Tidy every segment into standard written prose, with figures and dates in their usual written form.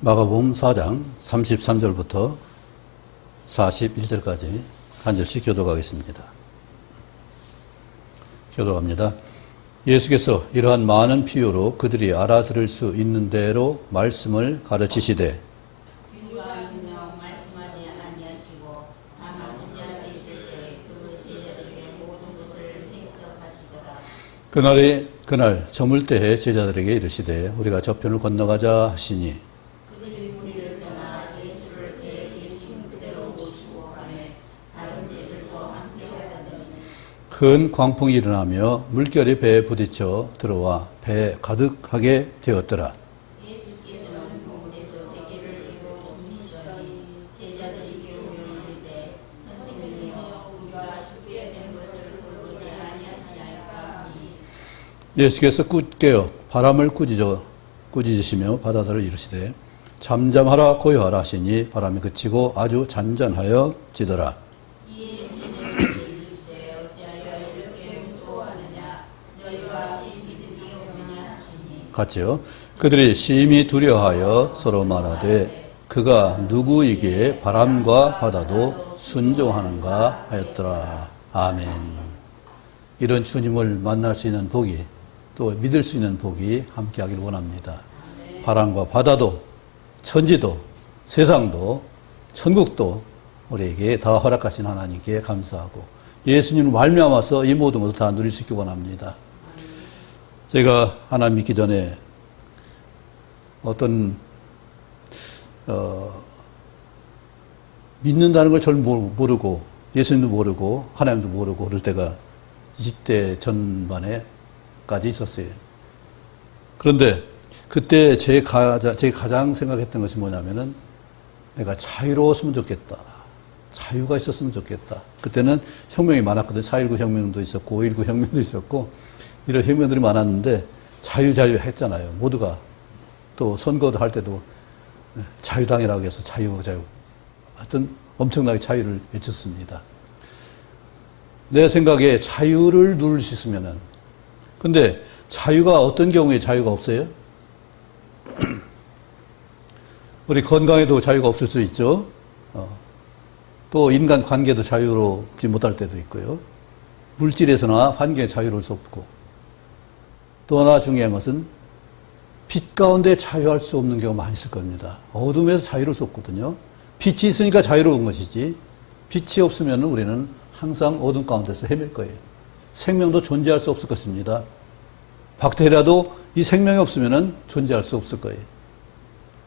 마가복음 4장 33절부터 41절까지 한 절씩 교독하겠습니다. 교독합니다. 예수께서 이러한 많은 비유로 그들이 알아들을 수 있는 대로 말씀을 가르치시되 그날 저물 때에 제자들에게 이르시되 우리가 저편을 건너가자 하시니 큰 광풍이 일어나며 물결이 배에 부딪혀 들어와 배에 가득하게 되었더라. 예수께서 깨어 바람을 꾸짖으시며 바다들을 이르시되 잠잠하라 고요하라 하시니 바람이 그치고 아주 잔잔하여 지더라. 같이요. 그들이 심히 두려워하여 서로 말하되 그가 누구이기에 바람과 바다도 순종하는가 하였더라. 아멘. 이런 주님을 만날 수 있는 복이 또 믿을 수 있는 복이 함께하길 원합니다. 바람과 바다도 천지도 세상도 천국도 우리에게 다 허락하신 하나님께 감사하고 예수님을 말미암아서 이 모든 것을 다 누릴 수 있기 원합니다. 제가 하나님 믿기 전에 어떤 믿는다는 걸 잘 모르고 예수님도 모르고 하나님도 모르고 그럴 때가 20대 전반에까지 있었어요. 그런데 그때 제가 가장 생각했던 것이 뭐냐면은 내가 자유로웠으면 좋겠다. 자유가 있었으면 좋겠다. 그때는 혁명이 많았거든요. 4.19 혁명도 있었고 5.19 혁명도 있었고 이런 혁명들이 많았는데 자유 했잖아요. 모두가. 또 선거도 할 때도 자유당이라고 해서 자유. 하여튼 엄청나게 자유를 외쳤습니다. 내 생각에 자유를 누릴 수 있으면은 근데 자유가 어떤 경우에 자유가 없어요? 우리 건강에도 자유가 없을 수 있죠. 또 인간 관계도 자유롭지 못할 때도 있고요. 물질에서나 환경에 자유로울 수 없고 또 하나 중요한 것은 빛 가운데 자유할 수 없는 경우가 많이 있을 겁니다. 어둠에서 자유로울 수 없거든요. 빛이 있으니까 자유로운 것이지 빛이 없으면 우리는 항상 어둠 가운데서 헤맬 거예요. 생명도 존재할 수 없을 것입니다. 박테리아도 이 생명이 없으면 존재할 수 없을 거예요.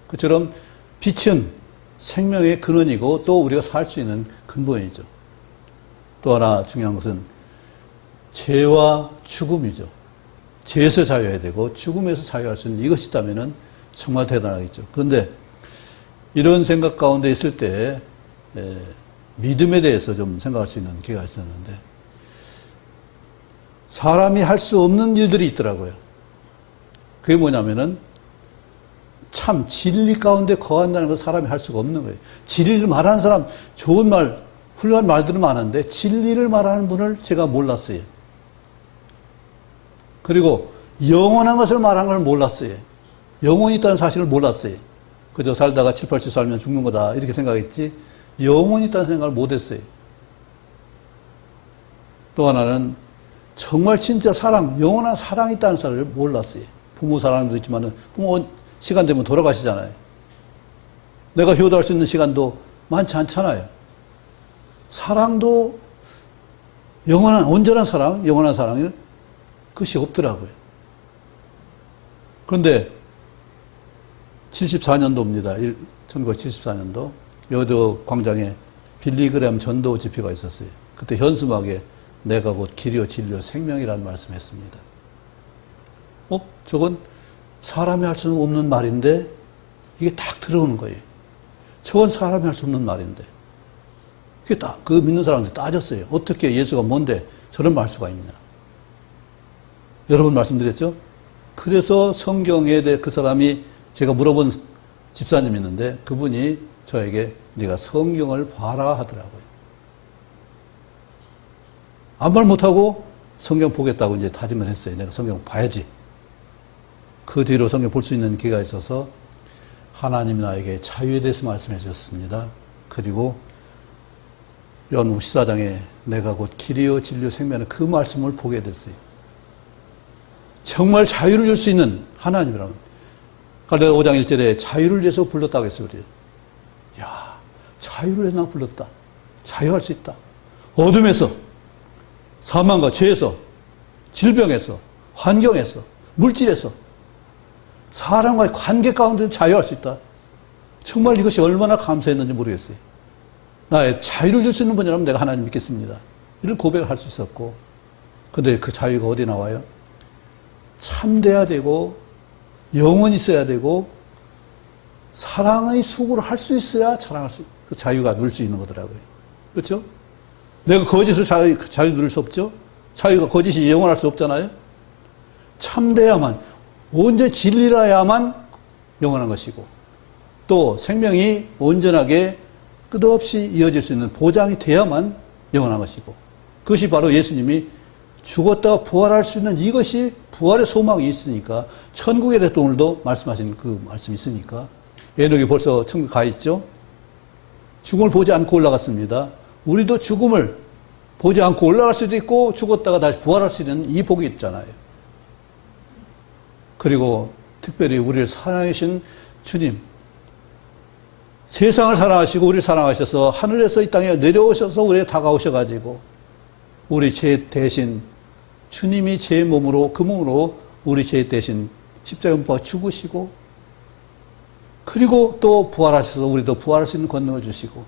그처럼 빛은 생명의 근원이고 또 우리가 살 수 있는 근본이죠. 또 하나 중요한 것은 죄와 죽음이죠. 죄에서 자유해야 되고 죽음에서 자유할 수 있는 이것이 있다면 정말 대단하겠죠. 그런데 이런 생각 가운데 있을 때 믿음에 대해서 좀 생각할 수 있는 기회가 있었는데 사람이 할 수 없는 일들이 있더라고요. 그게 뭐냐면은 참 진리 가운데 거한다는 건 사람이 할 수가 없는 거예요. 진리를 말하는 사람 좋은 말 훌륭한 말들은 많은데 진리를 말하는 분을 제가 몰랐어요. 그리고 영원한 것을 말하는 걸 몰랐어요. 영혼이 있다는 사실을 몰랐어요. 그저 살다가 7, 80 살면 죽는 거다 이렇게 생각했지 영혼이 있다는 생각을 못했어요. 또 하나는 정말 진짜 사랑, 영원한 사랑이 있다는 사실을 몰랐어요. 부모 사랑도 있지만 부모 시간 되면 돌아가시잖아요. 내가 효도할 수 있는 시간도 많지 않잖아요. 사랑도 영원한 온전한 사랑, 영원한 사랑이 그것이 없더라고요. 그런데 74년도입니다. 1974년도 여의도 광장에 빌리그램 전도 집회가 있었어요. 그때 현수막에 내가 곧 길이요 진리요 생명이라는 말씀했습니다. 저건 사람이 할 수 없는 말인데 이게 딱 들어오는 거예요. 저건 사람이 할 수 없는 말인데 그게 딱 그 믿는 사람들 따졌어요. 어떻게 예수가 뭔데 저런 말 수가 있냐. 여러 번 말씀드렸죠? 그래서 성경에 대해 그 사람이 제가 물어본 집사님이 있는데 그분이 저에게 네가 성경을 봐라 하더라고요. 아무 말 못하고 성경 보겠다고 이제 다짐을 했어요. 내가 성경 봐야지. 그 뒤로 성경 볼 수 있는 기회가 있어서 하나님이 나에게 자유에 대해서 말씀해 주셨습니다. 그리고 요한복음 14장에 내가 곧 길이요 진리요 생명의 그 말씀을 보게 됐어요. 정말 자유를 줄 수 있는 하나님이라면 갈라디아 5장 1절에 자유를 위해서 불렀다고 했어요. 우리. 야, 자유를 위해서 나 불렀다. 자유할 수 있다. 어둠에서, 사망과 죄에서, 질병에서, 환경에서, 물질에서, 사람과의 관계 가운데 자유할 수 있다. 정말 이것이 얼마나 감사했는지 모르겠어요. 나의 자유를 줄 수 있는 분이라면 내가 하나님 믿겠습니다. 이런 고백을 할 수 있었고, 근데 그 자유가 어디 나와요? 참돼야 되고, 영원히 있어야 되고, 사랑의 수고를 할 수 있어야 그 자유가 누릴 수 있는 거더라고요. 그렇죠? 내가 거짓을 자유 누릴 수 없죠? 자유가 거짓이 영원할 수 없잖아요? 참돼야만, 온전히 진리라야만 영원한 것이고, 또 생명이 온전하게 끝없이 이어질 수 있는 보장이 돼야만 영원한 것이고, 그것이 바로 예수님이 죽었다가 부활할 수 있는 이것이 부활의 소망이 있으니까, 천국에 대해서 오늘도 말씀하신 그 말씀이 있으니까, 에녹이 벌써 천국 가 있죠? 죽음을 보지 않고 올라갔습니다. 우리도 죽음을 보지 않고 올라갈 수도 있고, 죽었다가 다시 부활할 수 있는 이 복이 있잖아요. 그리고 특별히 우리를 사랑하신 주님, 세상을 사랑하시고 우리를 사랑하셔서 하늘에서 이 땅에 내려오셔서 우리에 다가오셔가지고 우리 죄 대신 주님이 제 몸으로, 그 몸으로 우리 죄 대신 십자가에 못 박아 죽으시고, 그리고 또 부활하셔서 우리도 부활할 수 있는 권능을 주시고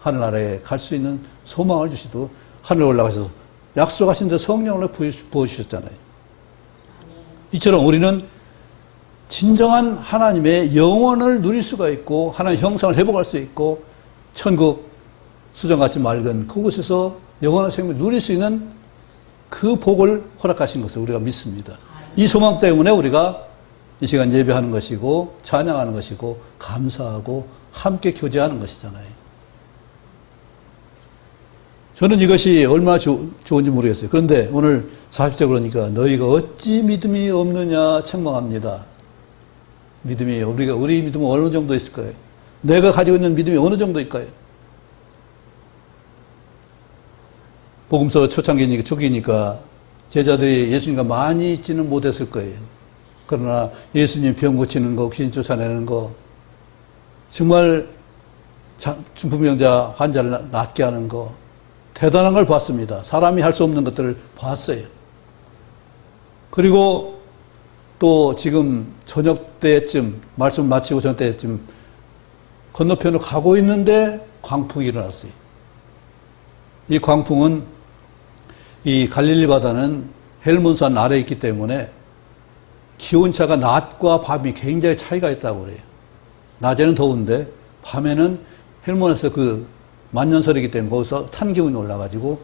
하늘나라에 갈 수 있는 소망을 주시고 하늘에 올라가셔서 약속하신 대로 성령을 부어주셨잖아요. 이처럼 우리는 진정한 하나님의 영원을 누릴 수가 있고, 하나님의 형상을 회복할 수 있고, 천국 수정같이 맑은 그곳에서 영원한 생명을 누릴 수 있는 그 복을 허락하신 것을 우리가 믿습니다. 이 소망 때문에 우리가 이 시간 예배하는 것이고, 찬양하는 것이고, 감사하고 함께 교제하는 것이잖아요. 저는 이것이 얼마나 좋은지 모르겠어요. 그런데 오늘 40절 그러니까 너희가 어찌 믿음이 없느냐 책망합니다. 우리 믿음은 어느 정도 있을까요? 내가 가지고 있는 믿음이 어느 정도일까요? 복음서 초기니까 제자들이 예수님과 많이 있지는 못했을 거예요. 그러나 예수님 병 고치는 거, 귀신 쫓아내는 거, 정말 중풍병자 환자를 낫게 하는 거, 대단한 걸 봤습니다. 사람이 할 수 없는 것들을 봤어요. 그리고 또 지금 저녁 때쯤, 말씀 마치고 저녁 때쯤 건너편으로 가고 있는데 광풍이 일어났어요. 이 광풍은 이 갈릴리 바다는 헬몬산 아래에 있기 때문에 기온차가 낮과 밤이 굉장히 차이가 있다고 그래요. 낮에는 더운데 밤에는 헬몬에서 그 만년설이기 때문에 거기서 탄 기운이 올라가지고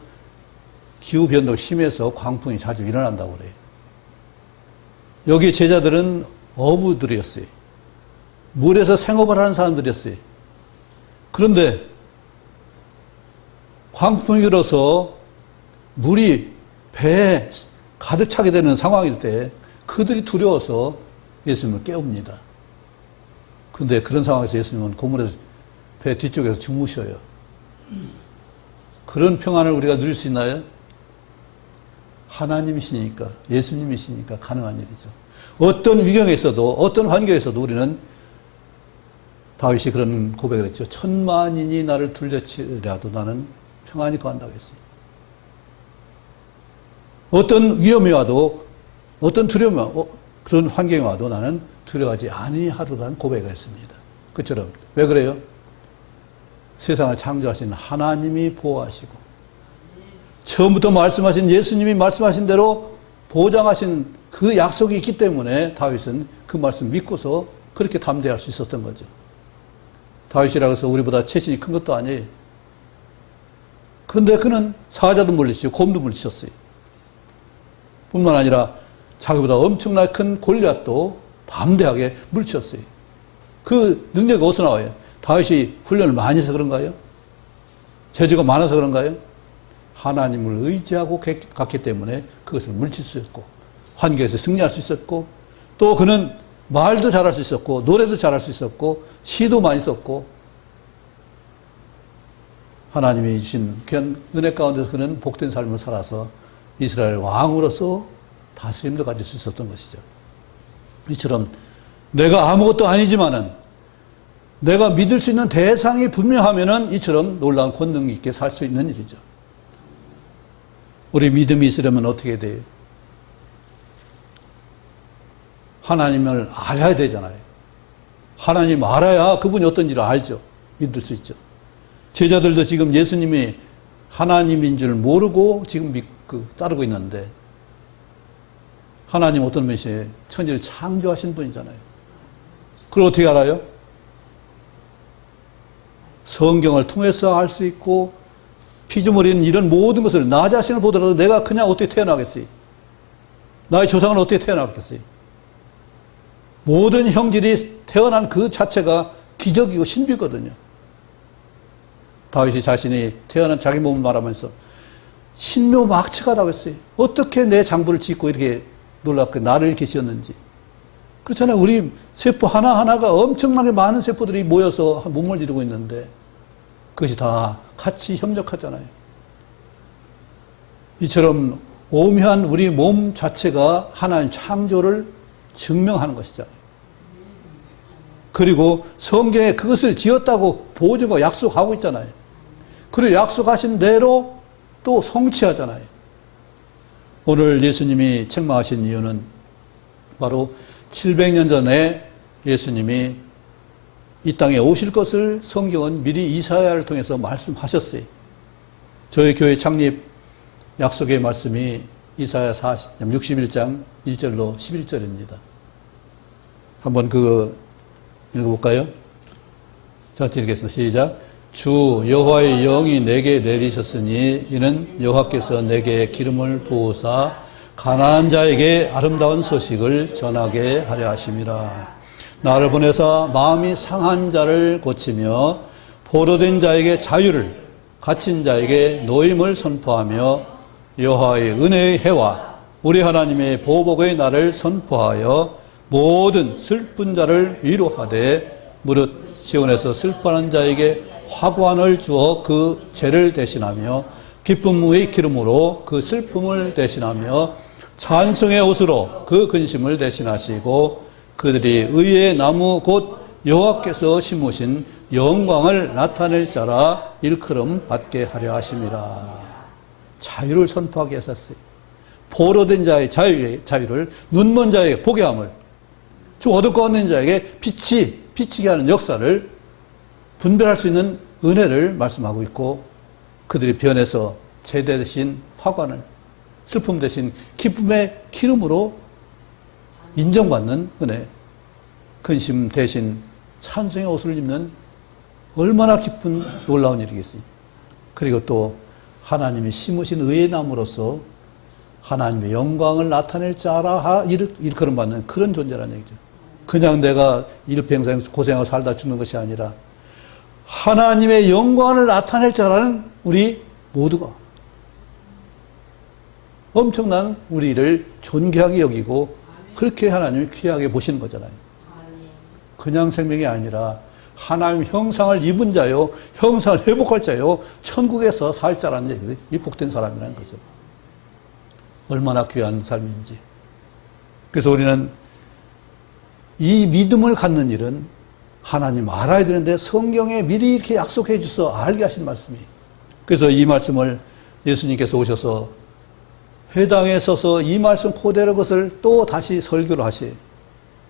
기후 변동이 심해서 광풍이 자주 일어난다고 그래요. 여기 제자들은 어부들이었어요. 물에서 생업을 하는 사람들이었어요. 그런데 광풍이 일어서 물이 배에 가득 차게 되는 상황일 때 그들이 두려워서 예수님을 깨웁니다. 그런데 그런 상황에서 예수님은 고물에서 배 뒤쪽에서 주무셔요. 그런 평안을 우리가 누릴 수 있나요? 하나님이시니까, 예수님이시니까 가능한 일이죠. 어떤 위경에 있어도, 어떤 환경에 있어도 우리는 다윗이 그런 고백을 했죠. 천만인이 나를 둘러치더라도 나는 평안히 거한다고 했어요. 어떤 위험이 와도, 어떤 두려움이 그런 환경이 와도 나는 두려워하지 아니하리라는 고백을 했습니다. 그처럼 왜 그래요? 세상을 창조하신 하나님이 보호하시고 처음부터 말씀하신 예수님이 말씀하신 대로 보장하신 그 약속이 있기 때문에 다윗은 그 말씀 믿고서 그렇게 담대할 수 있었던 거죠. 다윗이라고 해서 우리보다 체신이 큰 것도 아니에요. 그런데 그는 사자도 물리치고 곰도 물리쳤어요. 뿐만 아니라 자기보다 엄청나게 큰 골리앗도 담대하게 물리쳤어요. 그 능력이 어디서 나와요? 다윗이 훈련을 많이 해서 그런가요? 재주가 많아서 그런가요? 하나님을 의지하고 갔기 때문에 그것을 물칠 수 있었고 환경에서 승리할 수 있었고 또 그는 말도 잘할 수 있었고 노래도 잘할 수 있었고 시도 많이 썼고 하나님이 주신 귀한 은혜 가운데서 그는 복된 삶을 살아서 이스라엘 왕으로서 다스림도 가질 수 있었던 것이죠. 이처럼 내가 아무것도 아니지만은 내가 믿을 수 있는 대상이 분명하면은 이처럼 놀라운 권능 있게 살 수 있는 일이죠. 우리 믿음이 있으려면 어떻게 돼요? 하나님을 알아야 되잖아요. 하나님 알아야 그분이 어떤지를 알죠. 믿을 수 있죠. 제자들도 지금 예수님이 하나님인 줄 모르고 지금 따르고 있는데 하나님 어떤 분이세요? 천지를 창조하신 분이잖아요. 그걸 어떻게 알아요? 성경을 통해서 알 수 있고 피조물인 이런 모든 것을 나 자신을 보더라도 내가 그냥 어떻게 태어나겠어요? 나의 조상은 어떻게 태어나겠어요? 모든 형질이 태어난 그 자체가 기적이고 신비거든요. 다윗이 자신이 태어난 자기 몸을 말하면서 신묘막측하다고 했어요. 어떻게 내 장부를 짓고 이렇게 놀랍게 나를 이렇게 지었는지. 그렇잖아요. 우리 세포 하나하나가 엄청나게 많은 세포들이 모여서 몸을 이루고 있는데 그것이 다 같이 협력하잖아요. 이처럼 오묘한 우리 몸 자체가 하나님 창조를 증명하는 것이잖아요. 그리고 성경에 그것을 지었다고 보증하고 약속하고 있잖아요. 그리고 약속하신 대로 또 성취하잖아요. 오늘 예수님이 책망하신 이유는 바로 700년 전에 예수님이 이 땅에 오실 것을 성경은 미리 이사야를 통해서 말씀하셨어요. 저희 교회 창립 약속의 말씀이 이사야 61장 1절로 11절입니다. 한번 그거 읽어볼까요? 자, 읽겠습니다. 시작. 주 여호와의 영이 내게 내리셨으니 이는 여호와께서 내게 기름을 부으사 가난한 자에게 아름다운 소식을 전하게 하려 하심이라. 나를 보내사 마음이 상한 자를 고치며 포로된 자에게 자유를, 갇힌 자에게 노임을 선포하며 여호와의 은혜의 해와 우리 하나님의 보복의 날을 선포하여 모든 슬픈 자를 위로하되 무릇 시온에서 슬퍼하는 자에게 화관을 주어 그 죄를 대신하며 기쁨의 기름으로 그 슬픔을 대신하며 찬송의 옷으로 그 근심을 대신하시고 그들이 의의 나무 곧 여호와께서 심으신 영광을 나타낼 자라 일컬음 받게 하려 하심이라. 자유를 선포하게 하셨어요. 포로된 자의 자유를, 눈먼 자에게 보게 함을, 좀 어둡고 있는 자에게 비치게 하는 역사를 분별할 수 있는 은혜를 말씀하고 있고 그들이 변해서 제대 대신 화관을, 슬픔 대신 기쁨의 기름으로 인정받는 은혜, 근심 대신 찬송의 옷을 입는 얼마나 기쁜 놀라운 일이겠어요. 그리고 또 하나님이 심으신 의의 나무로서 하나님의 영광을 나타낼 자라 일컬음 받는 그런 존재라는 얘기죠. 그냥 내가 일평생 고생하고 살다 죽는 것이 아니라 하나님의 영광을 나타낼 자라는 우리 모두가 엄청난 우리를 존귀하게 여기고 그렇게 하나님이 귀하게 보시는 거잖아요. 그냥 생명이 아니라 하나님 형상을 입은 자요, 형상을 회복할 자요, 천국에서 살 자라는 얘기죠. 이 복된 사람이라는 거죠. 얼마나 귀한 삶인지. 그래서 우리는 이 믿음을 갖는 일은 하나님 알아야 되는데 성경에 미리 이렇게 약속해 주셔서 알게 하신 말씀이. 그래서 이 말씀을 예수님께서 오셔서 회당에 서서 이 말씀 그대로 것을 또 다시 설교를 하시.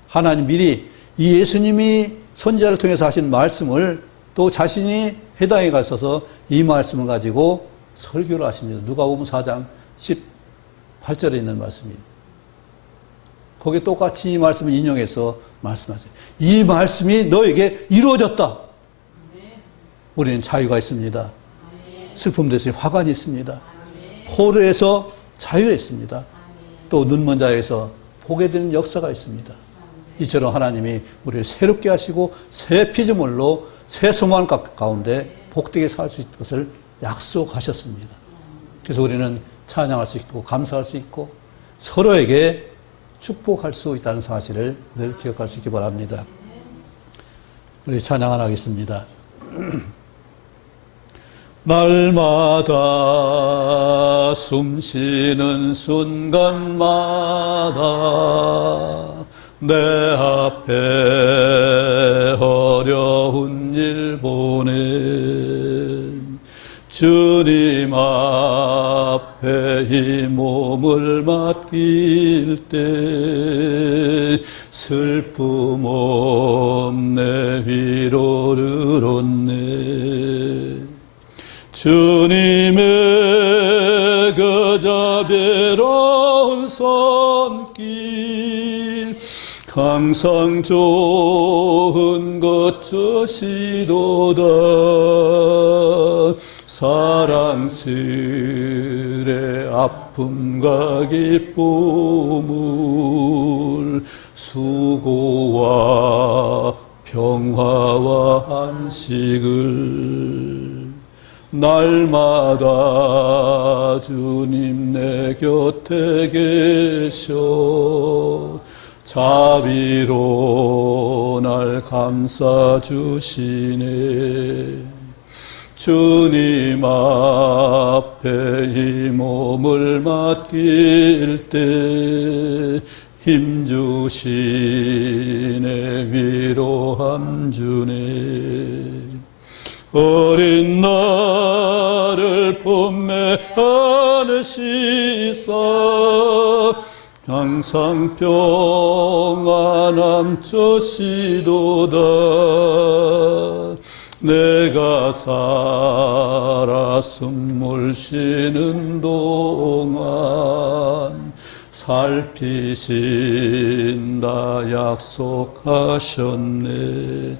하나님 미리 이 예수님이 선지자를 통해서 하신 말씀을 또 자신이 회당에 가셔서 이 말씀을 가지고 설교를 하십니다. 누가복음 4장 18절에 있는 말씀입니다. 거기에 똑같이 이 말씀을 인용해서 말씀하세요. 이 말씀이 너에게 이루어졌다. 우리는 자유가 있습니다. 슬픔 대신 화관이 있습니다. 포로에서 자유가 있습니다. 또 눈먼 자에서 보게 되는 역사가 있습니다. 이처럼 하나님이 우리를 새롭게 하시고 새 피조물로 새 소망 가운데 복되게 살 수 있는 것을 약속하셨습니다. 그래서 우리는 찬양할 수 있고 감사할 수 있고 서로에게 축복할 수 있다는 사실을 늘 기억할 수 있기 바랍니다. 우리 찬양 하나 하겠습니다. 날마다 숨쉬는 순간마다 내 앞에 어려운 일 보낸 주님 앞에 이 몸을 맡길 때 슬픔 없네 위로를 얻네 주님의 그저 배로운 손길 항상 좋은 것 주시도다 사랑스레 아픔과 기쁨을 수고와 평화와 안식을 날마다 주님 내 곁에 계셔 자비로 날 감싸주시네 주님 앞에 이 몸을 맡길 때 힘주시네 위로함 주네 어린 나를 품에 안으시사 항상 평안함 주시도다 내가 살아 숨을 쉬는 동안 살피신다 약속하셨네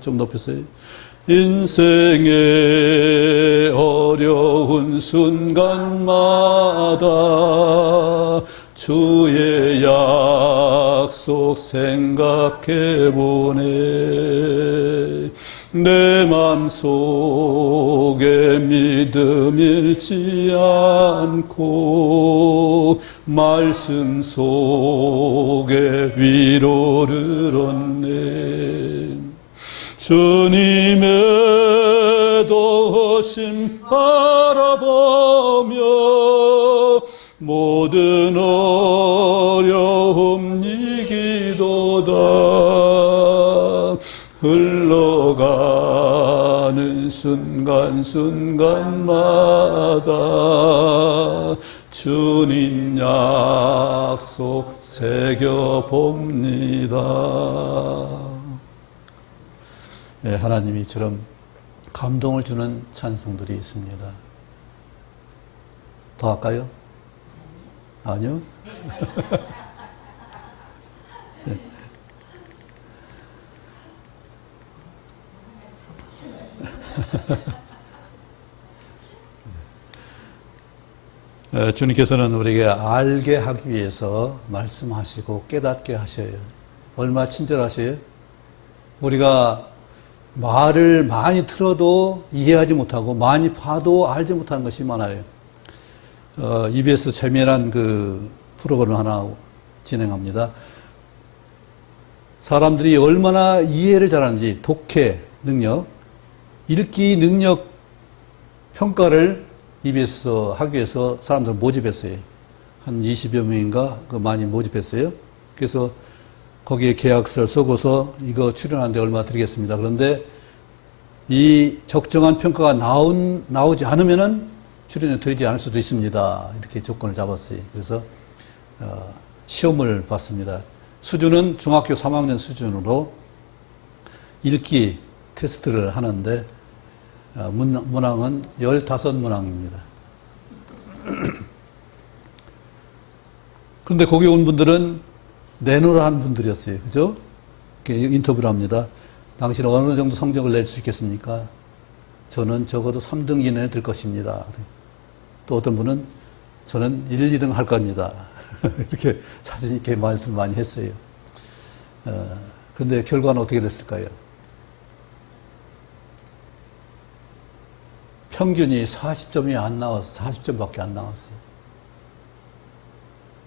좀 높였어요 인생의 어려운 순간마다 주의 약속 생각해보네 내 맘속에 믿음 잃지 않고 말씀 속에 위로를 얻네 주님의 도심 바라보며 모든 어려움 이기도다 흘러가는 순간순간마다 주님 약속 새겨봅니다. 네, 하나님이 저런 감동을 주는 찬송들이 있습니다. 더 할까요? 아니요? 네. 주님께서는 우리에게 알게 하기 위해서 말씀하시고 깨닫게 하셔요. 얼마나 친절하세요? 우리가 말을 많이 들어도 이해하지 못하고 많이 봐도 알지 못하는 것이 많아요. EBS 재미난 그 프로그램 하나 진행합니다. 사람들이 얼마나 이해를 잘하는지 독해 능력, 읽기 능력 평가를 EBS에서 하기 위해서 사람들을 모집했어요. 한 20여 명인가 많이 모집했어요. 그래서 거기에 계약서를 쓰고서 이거 출연하는데 얼마 드리겠습니다. 그런데 이 적정한 평가가 나오지 않으면은 출연을 드리지 않을 수도 있습니다. 이렇게 조건을 잡았어요. 그래서 시험을 봤습니다. 수준은 중학교 3학년 수준으로 읽기 테스트를 하는데 문항은 15문항입니다. 그런데 거기 온 분들은 내노라 한 분들이었어요. 그죠? 이렇게 인터뷰를 합니다. 당신은 어느 정도 성적을 낼 수 있겠습니까? 저는 적어도 3등 이내에 들 것입니다. 또 어떤 분은 저는 1, 2등 할 겁니다. 이렇게 자신 있게 말씀 많이 했어요. 그런데 결과는 어떻게 됐을까요? 평균이 40점이 안 나와서 40점밖에 안 나왔어요.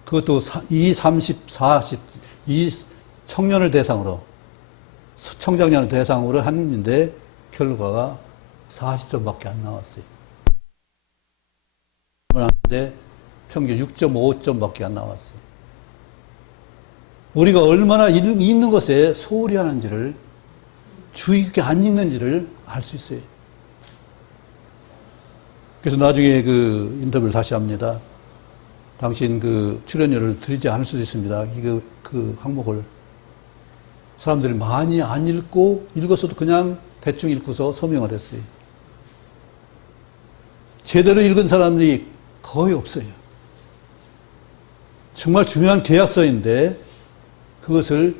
그것도 30, 40, 이 청년을 대상으로, 청장년을 대상으로 했는데 결과가 40점밖에 안 나왔어요. 하는데 평균 6.5점밖에 안 나왔어요. 우리가 얼마나 읽는 것에 소홀히 하는지를, 주의 깊게 안 읽는지를 알 수 있어요. 그래서 나중에 그 인터뷰를 다시 합니다. 당신 그 출연료를 드리지 않을 수도 있습니다. 그 항목을. 사람들이 많이 안 읽고, 읽었어도 그냥 대충 읽고서 서명을 했어요. 제대로 읽은 사람들이 거의 없어요. 정말 중요한 계약서인데 그것을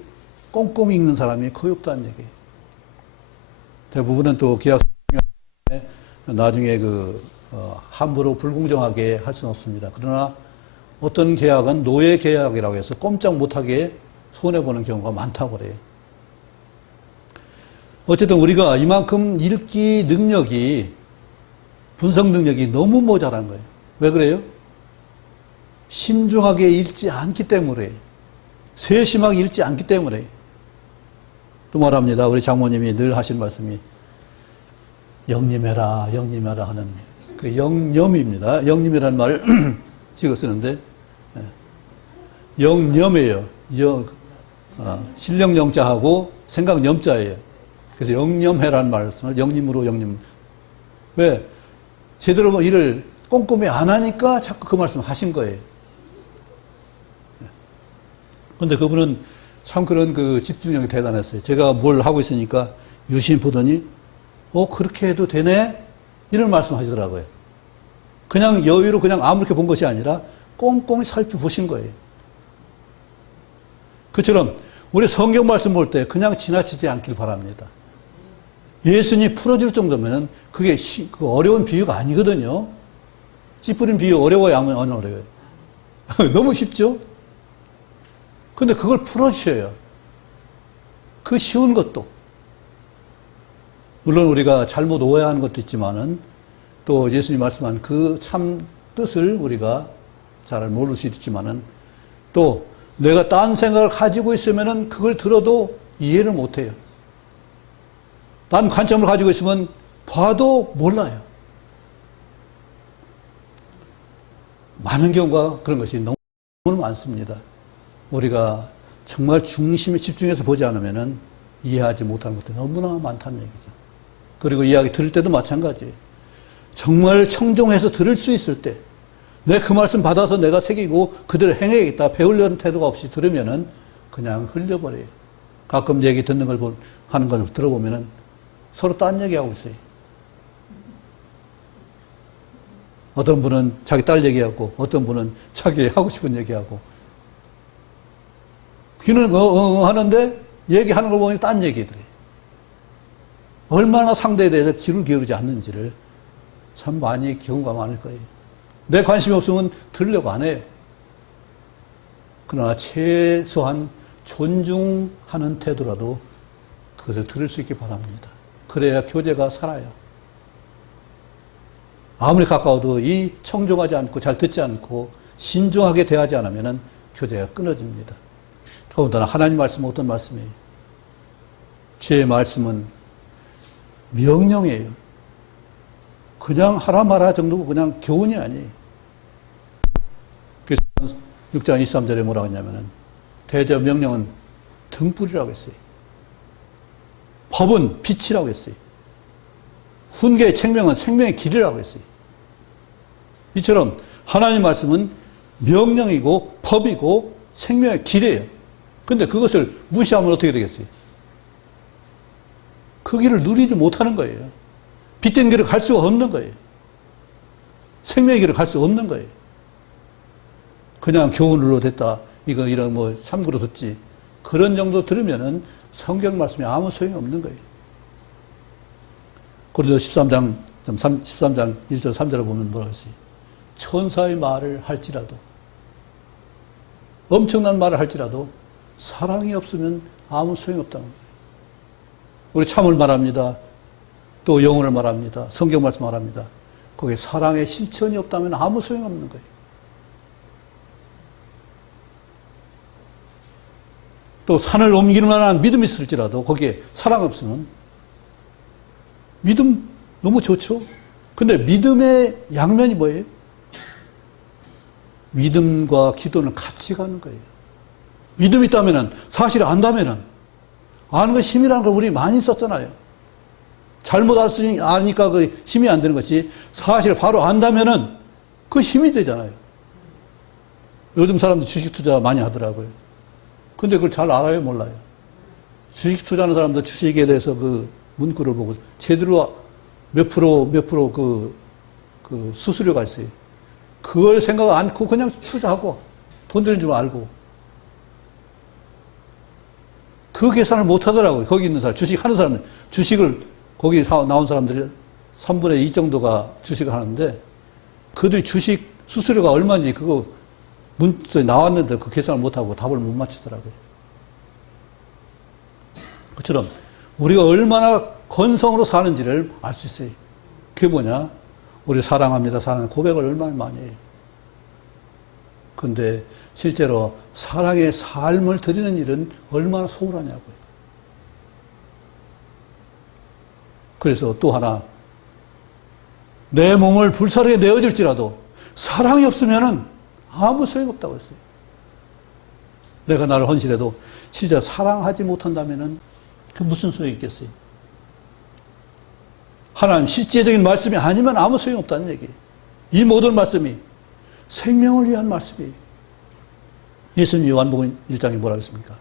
꼼꼼히 읽는 사람이 거의 없다는 얘기예요. 대부분은 또 계약서 나중에 함부로 불공정하게 할 수는 없습니다. 그러나 어떤 계약은 노예 계약이라고 해서 꼼짝 못하게 손해보는 경우가 많다고 그래요. 어쨌든 우리가 이만큼 읽기 능력이, 분석 능력이 너무 모자란 거예요. 왜 그래요? 신중하게 읽지 않기 때문에, 세심하게 읽지 않기 때문에. 또 말합니다. 우리 장모님이 늘 하신 말씀이 영림해라, 영림해라 하는 그 영념입니다. 영림이라는 말을 찍어 쓰는데 영념이에요. 신령 영자하고 생각 염자예요. 그래서 영념해라는 말씀을 영림으로 영림. 왜? 제대로 일을 꼼꼼히 안 하니까 자꾸 그 말씀 하신 거예요. 그런데 그분은 참 그런 그 집중력이 대단했어요. 제가 뭘 하고 있으니까 유심히 보더니, 그렇게 해도 되네? 이런 말씀 하시더라고요. 그냥 여유로 그냥 아무렇게 본 것이 아니라 꼼꼼히 살펴보신 거예요. 그처럼 우리 성경 말씀 볼 때 그냥 지나치지 않길 바랍니다. 예수님이 풀어줄 정도면 그게 어려운 비유가 아니거든요. 씨 뿌린 비유 어려워야 하면 어려워요. 너무 쉽죠? 근데 그걸 풀어주셔요. 그 쉬운 것도. 물론 우리가 잘못 오해하는 것도 있지만은 또 예수님 말씀한 그 참 뜻을 우리가 잘 모를 수 있지만은 또 내가 딴 생각을 가지고 있으면은 그걸 들어도 이해를 못 해요. 딴 관점을 가지고 있으면 봐도 몰라요. 많은 경우가 그런 것이 너무 많습니다. 우리가 정말 중심에 집중해서 보지 않으면은 이해하지 못하는 것들이 너무나 많다는 얘기죠. 그리고 이야기 들을 때도 마찬가지예요. 정말 청정해서 들을 수 있을 때, 내 그 말씀 받아서 내가 새기고 그대로 행해야겠다, 배우려는 태도가 없이 들으면은 그냥 흘려버려요. 가끔 얘기 듣는 걸 하는 걸 들어보면은 서로 딴 얘기하고 있어요. 어떤 분은 자기 딸 얘기하고, 어떤 분은 자기 하고 싶은 얘기하고. 귀는 하는데 얘기하는 걸 보니 딴 얘기들이. 얼마나 상대에 대해서 귀를 기울이지 않는지를 참 많이 경우가 많을 거예요. 내 관심이 없으면 들으려고 안 해요. 그러나 최소한 존중하는 태도라도 그것을 들을 수 있기 바랍니다. 그래야 교제가 살아요. 아무리 가까워도 이 청종하지 않고 잘 듣지 않고 신중하게 대하지 않으면 교제가 끊어집니다. 더군다나 하나님 말씀은 어떤 말씀이에요? 제 말씀은 명령이에요. 그냥 하라 마라 정도고 그냥 교훈이 아니에요. 그래서 6장 23절에 뭐라고 했냐면은 대저 명령은 등불이라고 했어요. 법은 빛이라고 했어요. 훈계의 책명은 생명의 길이라고 했어요. 이처럼 하나님 말씀은 명령이고 법이고 생명의 길이에요. 근데 그것을 무시하면 어떻게 되겠어요? 그 길을 누리지 못하는 거예요. 빛된 길을 갈 수가 없는 거예요. 생명의 길을 갈 수 없는 거예요. 그냥 교훈으로 됐다. 이런 참고로 듣지. 그런 정도 들으면은 성경 말씀이 아무 소용이 없는 거예요. 고린도서 13장 1절 3절을 보면 뭐라고 했어요? 천사의 말을 할지라도, 엄청난 말을 할지라도 사랑이 없으면 아무 소용이 없다는 거예요. 우리 참을 말합니다. 또 영혼을 말합니다. 성경 말씀 말합니다. 거기에 사랑의 실천이 없다면 아무 소용이 없는 거예요. 또 산을 옮길 만한 믿음이 있을지라도 거기에 사랑 없으면 믿음 너무 좋죠. 근데 믿음의 양면이 뭐예요? 믿음과 기도는 같이 가는 거예요. 믿음이 있다면은, 사실 안다면은, 아는 것 힘이라는 걸 우리 많이 썼잖아요. 잘못 아니까 그 힘이 안 되는 것이 사실 바로 안다면은 그 힘이 되잖아요. 요즘 사람들 주식 투자 많이 하더라고요. 근데 그걸 잘 알아요, 몰라요? 주식 투자하는 사람들 주식에 대해서 그 문구를 보고 제대로 몇 프로 그 수수료가 있어요. 그걸 생각 않고 그냥 투자하고 돈 되는 줄 알고. 그 계산을 못 하더라고요. 거기 있는 사람, 주식 하는 사람은. 주식을, 거기 나온 사람들이 3분의 2 정도가 주식을 하는데, 그들이 주식 수수료가 얼마인지 그거 문서에 나왔는데 그 계산을 못 하고 답을 못 맞추더라고요. 그처럼 우리가 얼마나 건성으로 사는지를 알 수 있어요. 그게 뭐냐? 우리 사랑합니다. 사랑하는 고백을 얼마나 많이 해요. 근데 실제로 사랑의 삶을 드리는 일은 얼마나 소홀하냐고요. 그래서 또 하나, 내 몸을 불사르게 내어질지라도 사랑이 없으면은 아무 소용없다고 했어요. 내가 나를 헌신해도 진짜 사랑하지 못한다면은 그 무슨 소용이 있겠어요? 하나님 실제적인 말씀이 아니면 아무 소용없다는 얘기예요. 이 모든 말씀이 생명을 위한 말씀이에요. 예수님 요한복음 1장에 뭐라고 했습니까?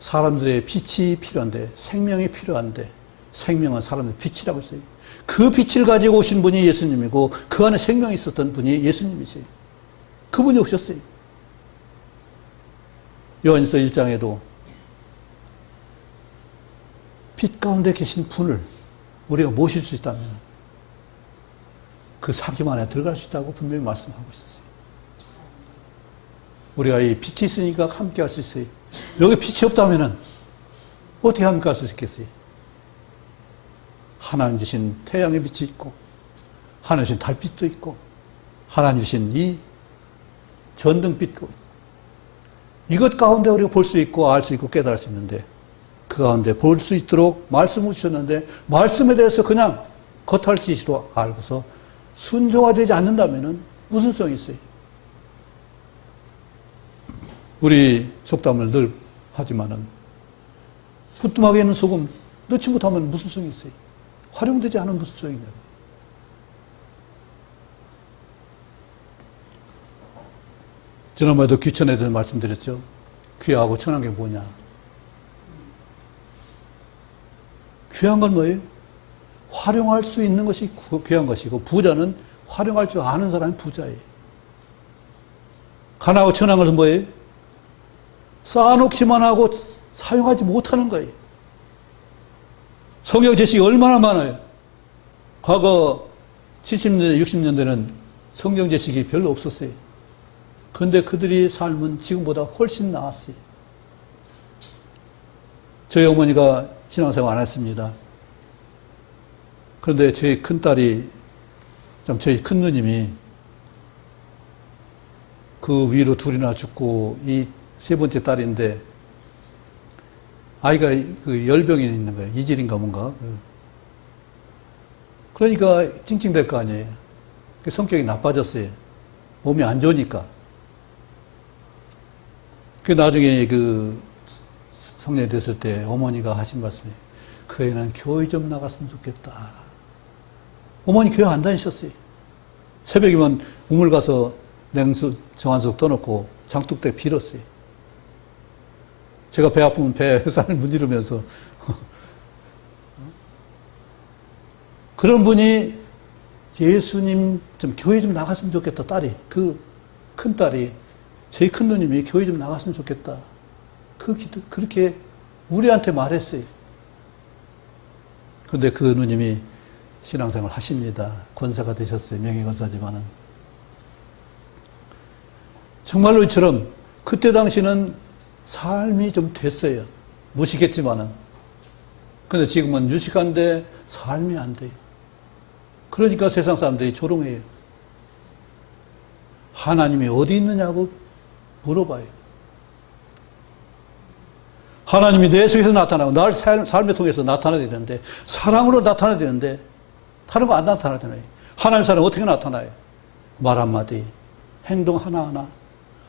사람들의 빛이 필요한데, 생명이 필요한데, 생명은 사람들의 빛이라고 했어요. 그 빛을 가지고 오신 분이 예수님이고 그 안에 생명이 있었던 분이 예수님이세요. 그분이 오셨어요. 요한일서 1장에도 빛 가운데 계신 분을 우리가 모실 수 있다면 그 사귐 안에 들어갈 수 있다고 분명히 말씀하고 있었어요. 우리가 이 빛이 있으니까 함께 할 수 있어요. 여기 빛이 없다면 어떻게 함께 할 수 있겠어요? 하나님 주신 태양의 빛이 있고, 하나님 주신 달빛도 있고, 하나님 주신 이 전등빛도 있고, 이것 가운데 우리가 볼 수 있고 알 수 있고 깨달을 수 있는데, 그 가운데 볼 수 있도록 말씀을 주셨는데 말씀에 대해서 그냥 겉핥기시로 알고서 순종화되지 않는다면 무슨 소용이 있어요? 우리 속담을 늘 하지만은 부뚜막에 있는 소금 넣지 못하면 무슨 소용이 있어요? 활용되지 않으면 무슨 소용이냐고. 지난번에도 귀천에 대해서 말씀드렸죠. 귀하고 천한 게 뭐냐. 귀한 건 뭐예요? 활용할 수 있는 것이 귀한 것이고, 부자는 활용할 줄 아는 사람이 부자예요. 가나하고 천한 것은 뭐예요? 쌓아놓기만 하고 사용하지 못하는 거예요. 성경 제식이 얼마나 많아요. 과거 70년대, 60년대는 성경 제식이 별로 없었어요. 그런데 그들의 삶은 지금보다 훨씬 나았어요. 저희 어머니가 신앙생활 안 했습니다. 그런데 저희 큰딸이, 저희 큰 누님이 그 위로 둘이나 죽고 이 세 번째 딸인데 아이가 그 열병이 있는 거예요. 이질인가 뭔가. 그러니까 찡찡댈 거 아니에요. 성격이 나빠졌어요. 몸이 안 좋으니까. 그 나중에 그 성년이 됐을 때 어머니가 하신 말씀이, 그 애는 교회 좀 나갔으면 좋겠다. 어머니 교회 안 다니셨어요. 새벽이면 우물 가서 냉수 정한석 떠놓고 장독대 빌었어요. 제가 배 아프면 배 쌀을 문지르면서 그런 분이 예수님 좀 교회 좀 나갔으면 좋겠다. 딸이, 그 큰 딸이, 저희 큰 누님이 교회 좀 나갔으면 좋겠다. 그렇게 우리한테 말했어요. 그런데 그 누님이 신앙생활 하십니다. 권사가 되셨어요. 명예권사지만은. 정말로 이처럼 그때 당시는 삶이 좀 됐어요. 무식했지만은. 근데 지금은 유식한데 삶이 안 돼요. 그러니까 세상 사람들이 조롱해요. 하나님이 어디 있느냐고 물어봐요. 하나님이 내 속에서 나타나고 날 삶을 통해서 나타나야 되는데 사랑으로 나타나야 되는데 다른 거 안 나타나잖아요. 하나님 사랑 어떻게 나타나요? 말 한마디, 행동 하나하나.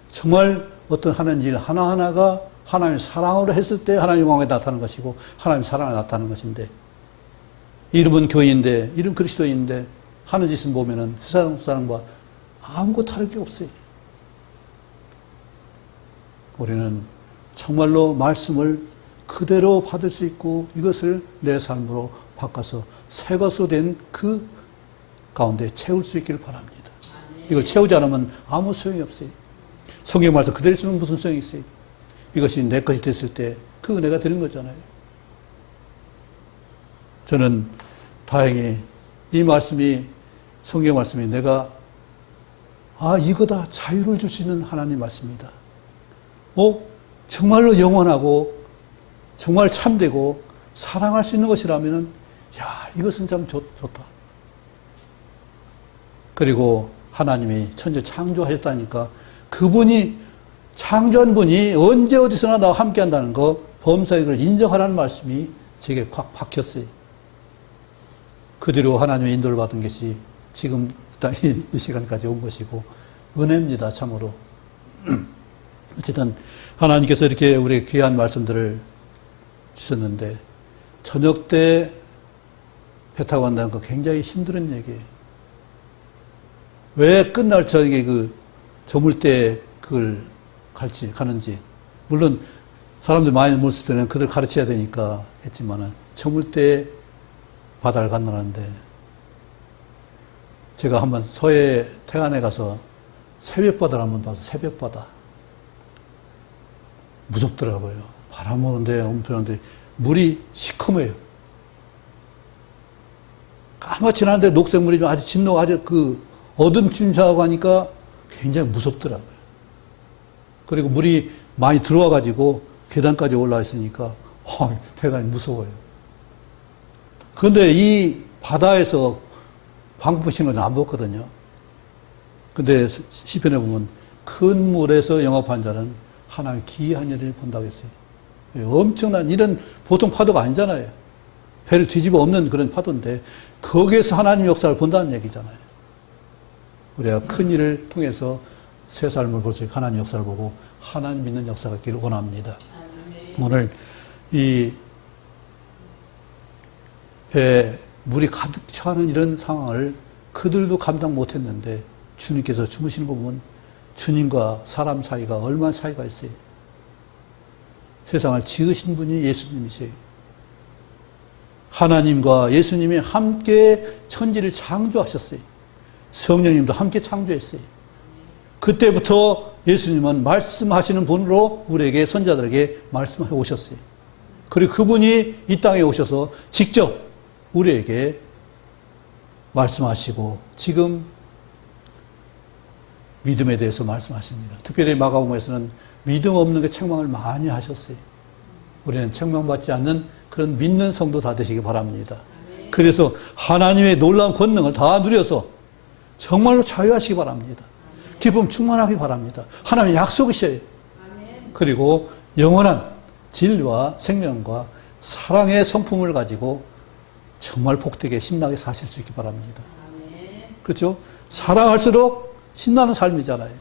정말 어떤 하는 일 하나하나가 하나님의 사랑으로 했을 때 하나님의 영광에 나타나는 것이고 하나님의 사랑에 나타나는 것인데 이름은 교인인데 이름 그리스도인인데 하는 짓을 보면은 세상 사람과 아무것도 다를 게 없어요. 우리는 정말로 말씀을 그대로 받을 수 있고 이것을 내 삶으로 바꿔서 새 것으로 된 그 가운데 채울 수 있기를 바랍니다. 이걸 채우지 않으면 아무 소용이 없어요. 성경 말씀 그대로 쓰면 무슨 소용이 있어요? 이것이 내 것이 됐을 때 그 은혜가 되는 거잖아요. 저는 다행히 이 말씀이 성경 말씀이 내가 이거다 자유를 줄 수 있는 하나님 말씀이다. 정말로 영원하고 정말 참되고 사랑할 수 있는 것이라면은 이것은 참 좋다. 그리고 하나님이 천지를 창조하셨다니까 그분이 창조한 분이 언제 어디서나 나와 함께 한다는 거 범사의 걸 인정하라는 말씀이 제게 꽉 박혔어요. 그 뒤로 하나님의 인도를 받은 것이 지금 이 시간까지 온 것이고 은혜입니다. 참으로. 어쨌든 하나님께서 이렇게 우리의 귀한 말씀들을 주셨는데 저녁 때 배 타고 간다는 거 굉장히 힘든 얘기예요. 왜 끝날 저녁에 저물 때 그걸 가는지. 물론 사람들 많이 모였을 때는 그들 가르쳐야 되니까 했지만은 저물 때 바다를 건너는데 제가 한번 서해 태안에 가서 새벽바다를 한번 봐서 새벽바다. 무섭더라고요. 바람 오는데 엄청난데 물이 시커매요. 까맣지 않은데 녹색물이 좀 아주 진노 아주 어둠 침투하고 하니까 굉장히 무섭더라고요. 그리고 물이 많이 들어와가지고 계단까지 올라와 있으니까 대단히 무서워요. 그런데 이 바다에서 방부신을 안 먹거든요. 근데 시편에 보면 큰 물에서 영업한 자는 하나님의 기이한 일을 본다고 했어요. 엄청난 이런 보통 파도가 아니잖아요. 배를 뒤집어 엎는 그런 파도인데 거기에서 하나님 역사를 본다는 얘기잖아요. 우리가 큰 일을 통해서 새 삶을 볼 수 있고 하나님 역사를 보고 하나님 믿는 역사가 있기를 원합니다. 오늘 이 배에 물이 가득 차는 이런 상황을 그들도 감당 못했는데 주님께서 주무시는 거 보면 주님과 사람 사이가 얼마나 차이가 있어요. 세상을 지으신 분이 예수님이세요. 하나님과 예수님이 함께 천지를 창조하셨어요. 성령님도 함께 창조했어요. 그때부터 예수님은 말씀하시는 분으로 우리에게 선자들에게 말씀해 오셨어요. 그리고 그분이 이 땅에 오셔서 직접 우리에게 말씀하시고 지금 믿음에 대해서 말씀하십니다. 특별히 마가복음에서는 믿음 없는 게 책망을 많이 하셨어요. 우리는 책망받지 않는 그런 믿는 성도 다 되시기 바랍니다. 그래서 하나님의 놀라운 권능을 다 누려서 정말로 자유하시기 바랍니다. 기쁨 충만하기 바랍니다. 하나님의 약속이셔요. 그리고 영원한 진리와 생명과 사랑의 성품을 가지고 정말 복되게 신나게 사실 수 있기 바랍니다. 그렇죠? 사랑할수록 신나는 삶이잖아요.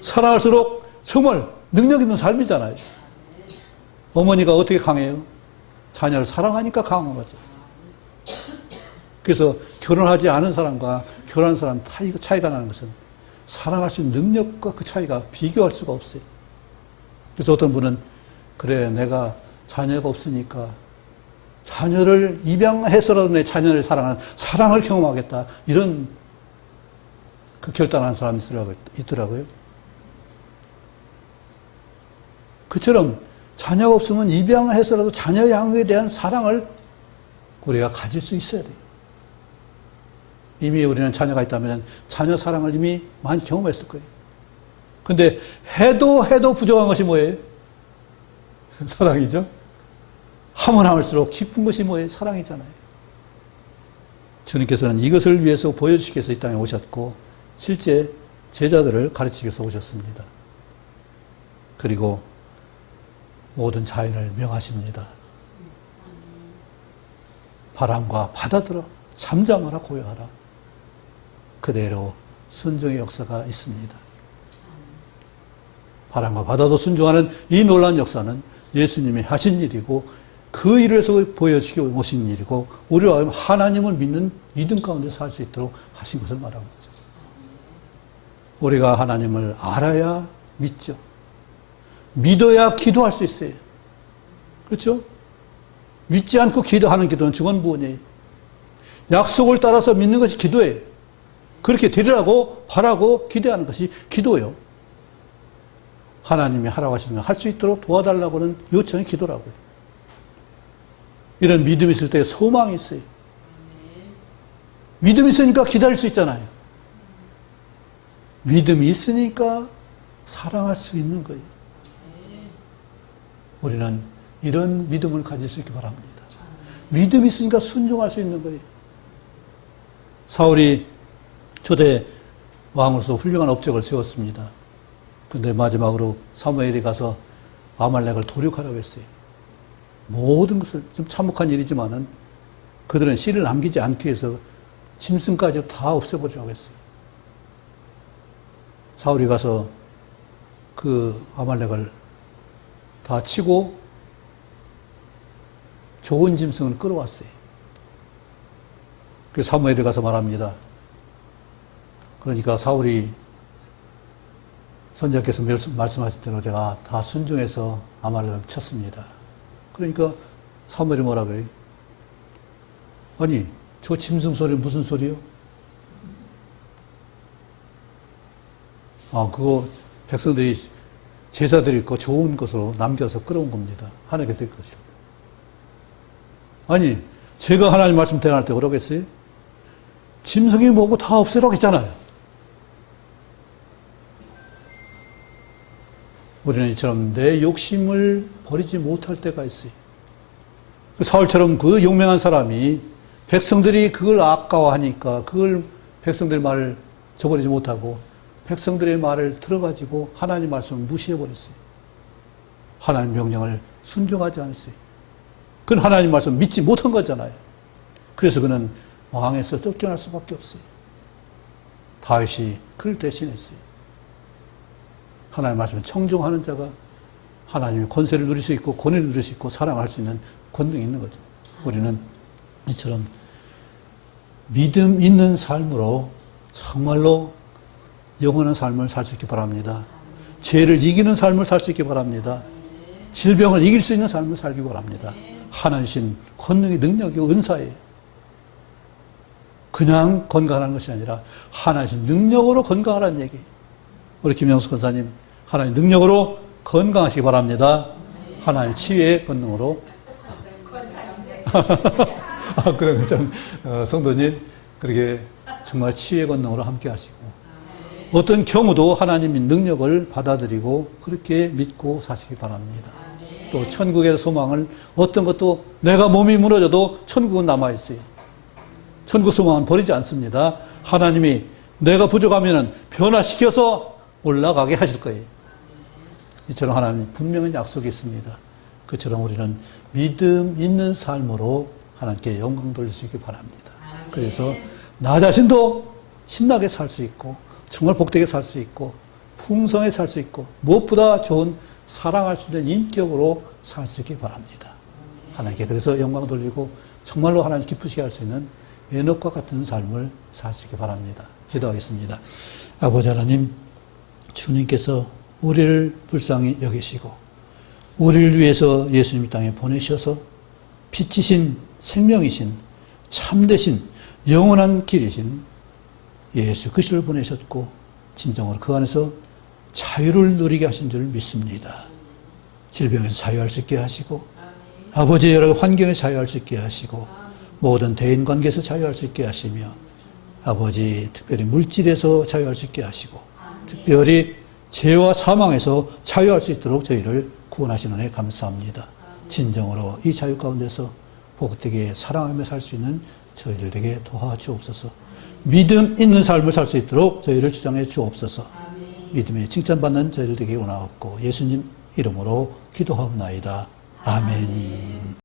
사랑할수록 정말 능력 있는 삶이잖아요. 어머니가 어떻게 강해요? 자녀를 사랑하니까 강한 거죠. 그래서 결혼하지 않은 사람과 결혼한 사람 차이가 나는 것은 사랑할 수 있는 능력과 그 차이가 비교할 수가 없어요. 그래서 어떤 분은 그래 내가 자녀가 없으니까 자녀를 입양해서라도 내 자녀를 사랑하는 사랑을 경험하겠다. 이런 그 결단하는 사람이 있더라고요. 그처럼 자녀가 없으면 입양해서라도 자녀 양육에 대한 사랑을 우리가 가질 수 있어야 돼요. 이미 우리는 자녀가 있다면 자녀 사랑을 이미 많이 경험했을 거예요. 근데 해도 부족한 것이 뭐예요? 사랑이죠. 하면 할수록 기쁜 것이 뭐예요? 사랑이잖아요. 주님께서는 이것을 위해서 보여주시기 위해서 이 땅에 오셨고 실제 제자들을 가르치기 위해서 오셨습니다. 그리고 모든 자연을 명하십니다. 바람과 바다들아 잠잠하라 고요하라. 그대로 순종의 역사가 있습니다. 바람과 바다도 순종하는 이 놀라운 역사는 예수님이 하신 일이고 그 일을 해서 보여주시고 오신 일이고 우리와 하나님을 믿는 믿음 가운데 살 수 있도록 하신 것을 말하는 거죠. 우리가 하나님을 알아야 믿죠. 믿어야 기도할 수 있어요. 그렇죠? 믿지 않고 기도하는 기도는 중언부언이에요. 약속을 따라서 믿는 것이 기도예요. 그렇게 되리라고 바라고 기대하는 것이 기도예요. 하나님이 하라고 하시면 할 수 있도록 도와달라고는 요청이 기도라고요. 이런 믿음이 있을 때 소망이 있어요. 믿음이 있으니까 기다릴 수 있잖아요. 믿음이 있으니까 사랑할 수 있는 거예요. 우리는 이런 믿음을 가질 수 있기 바랍니다. 믿음이 있으니까 순종할 수 있는 거예요. 사울이 초대 왕으로서 훌륭한 업적을 세웠습니다. 그런데 마지막으로 사무엘이 가서 아말렉을 도륙하라고 했어요. 모든 것을 좀 참혹한 일이지만은 그들은 씨를 남기지 않기 위해서 짐승까지 다 없애버리라고 했어요. 사울이 가서 그 아말렉을 다 치고 좋은 짐승을 끌어왔어요. 그래서 사무엘이 가서 말합니다. 그러니까 사울이 선지자께서 말씀하신 대로 제가 다 순종해서 아말렉을 쳤습니다. 그러니까 사무엘이 뭐라 그래요? 아니, 저 짐승 소리 무슨 소리요? 아, 그거 백성들이 제사 드릴 거 좋은 것으로 남겨서 끌어온 겁니다. 하나님께 드릴 것이요. 아니, 제가 하나님 말씀 대행할 때 뭐라고 했어요? 짐승이 뭐고 다 없애라고 했잖아요. 우리는 이처럼 내 욕심을 버리지 못할 때가 있어요. 사울처럼 그 용맹한 사람이 백성들이 그걸 아까워하니까 그걸 백성들의 말을 저버리지 못하고 백성들의 말을 들어가지고 하나님 말씀을 무시해버렸어요. 하나님 명령을 순종하지 않았어요. 그건 하나님 말씀 믿지 못한 거잖아요. 그래서 그는 왕에서 쫓겨날 수밖에 없어요. 다윗이 그를 대신했어요. 하나님 말씀을 청종하는 자가 하나님의 권세를 누릴 수 있고 권위를 누릴 수 있고 사랑할 수 있는 권능이 있는 거죠. 우리는 이처럼 믿음 있는 삶으로 정말로 영원한 삶을 살 수 있기 바랍니다. 죄를 이기는 삶을 살 수 있기 바랍니다. 질병을 이길 수 있는 삶을 살기 바랍니다. 하나님 권능의 능력이 은사예요. 그냥 건강하는 것이 아니라 하나님 능력으로 건강하라는 얘기예요. 우리 김영수 권사님 하나님 능력으로 건강하시기 바랍니다. 하나님 치유의 권능으로. 그럼 좀 성도님 그렇게 정말 치유의 권능으로 함께 하시고 어떤 경우도 하나님의 능력을 받아들이고 그렇게 믿고 사시기 바랍니다. 또 천국의 소망을 어떤 것도 내가 몸이 무너져도 천국은 남아있어요. 천국 소망은 버리지 않습니다. 하나님이 내가 부족하면 변화시켜서 올라가게 하실 거예요. 이처럼 하나님 분명한 약속이 있습니다. 그처럼 우리는 믿음 있는 삶으로 하나님께 영광 돌릴 수 있기 바랍니다. 그래서 나 자신도 신나게 살 수 있고 정말 복되게 살 수 있고 풍성하게 살 수 있고 무엇보다 좋은 사랑할 수 있는 인격으로 살 수 있기 바랍니다. 하나님께 그래서 영광 돌리고 정말로 하나님 기쁘시게 할 수 있는 에녹과 같은 삶을 살 수 있기 바랍니다. 기도하겠습니다. 아버지 하나님, 주님께서 우리를 불쌍히 여기시고 우리를 위해서 예수님 이 땅에 보내셔서 빛이신 생명이신 참되신 영원한 길이신 예수 그리스도를 보내셨고 진정으로 그 안에서 자유를 누리게 하신 줄 믿습니다. 질병에서 자유할 수 있게 하시고 아버지의 여러 환경에서 자유할 수 있게 하시고 모든 대인관계에서 자유할 수 있게 하시며 아버지 특별히 물질에서 자유할 수 있게 하시고 특별히 죄와 사망에서 자유할 수 있도록 저희를 구원하시는 데 감사합니다. 진정으로 이 자유 가운데서 복되게 사랑하며 살 수 있는 저희들 에게 도와주옵소서. 믿음 있는 삶을 살 수 있도록 저희를 주장해 주옵소서. 믿음에 칭찬받는 저희들 에게 원하옵고 예수님 이름으로 기도하옵나이다. 아멘.